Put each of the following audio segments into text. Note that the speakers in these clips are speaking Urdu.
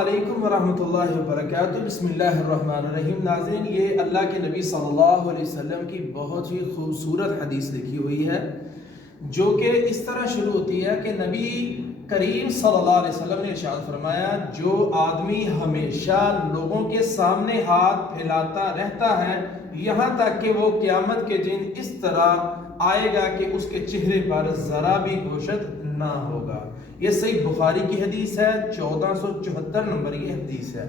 علیکم ورحمۃ اللہ وبرکاتہ۔ بسم اللہ الرحمن الرحیم۔ ناظرین، یہ اللہ کے نبی صلی اللہ علیہ وسلم کی بہت ہی خوبصورت حدیث لکھی ہوئی ہے، جو کہ اس طرح شروع ہوتی ہے کہ نبی کریم صلی اللہ علیہ وسلم نے ارشاد فرمایا، جو آدمی ہمیشہ لوگوں کے سامنے ہاتھ پھیلاتا رہتا ہے یہاں تک کہ وہ قیامت کے دن اس طرح آئے گا کہ اس کے چہرے پر ذرا بھی گوشت نہ ہوگا۔ یہ صحیح بخاری کی حدیث ہے، 1474 نمبر یہ حدیث ہے۔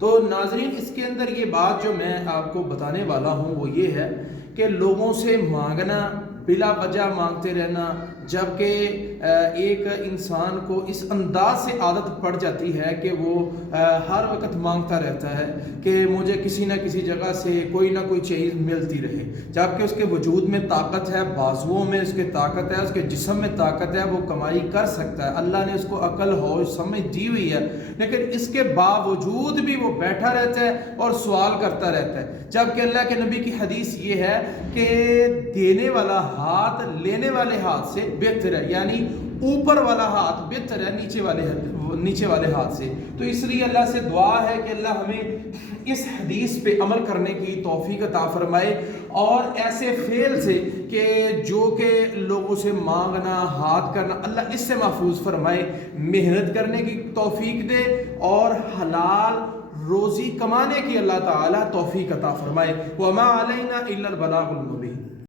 تو ناظرین، اس کے اندر یہ بات جو میں آپ کو بتانے والا ہوں وہ یہ ہے کہ لوگوں سے مانگنا، بلا وجہ مانگتے رہنا، جبکہ ایک انسان کو اس انداز سے عادت پڑ جاتی ہے کہ وہ ہر وقت مانگتا رہتا ہے کہ مجھے کسی نہ کسی جگہ سے کوئی نہ کوئی چیز ملتی رہے، جبکہ اس کے وجود میں طاقت ہے، بازوؤں میں اس کے طاقت ہے، اس کے جسم میں طاقت ہے، وہ کمائی کر سکتا ہے، اللہ نے اس کو عقل ہوش سمجھ دی ہوئی ہے، لیکن اس کے باوجود بھی وہ بیٹھا رہتا ہے اور سوال کرتا رہتا ہے۔ جبکہ اللہ کے نبی کی حدیث یہ ہے کہ دینے والا ہاتھ لینے والے ہاتھ سے بہتر ہے، یعنی اوپر والا ہاتھ بہتر ہے نیچے والے ہاتھ سے۔ تو اس لیے اللہ سے دعا ہے کہ اللہ ہمیں اس حدیث پہ عمل کرنے کی توفیق عطا فرمائے، اور ایسے فعل سے کہ جو کہ لوگوں سے مانگنا، ہاتھ کرنا، اللہ اس سے محفوظ فرمائے، محنت کرنے کی توفیق دے اور حلال روزی کمانے کی اللہ تعالیٰ توفیق عطا فرمائے۔ وما علینا الا البلاغ المبین۔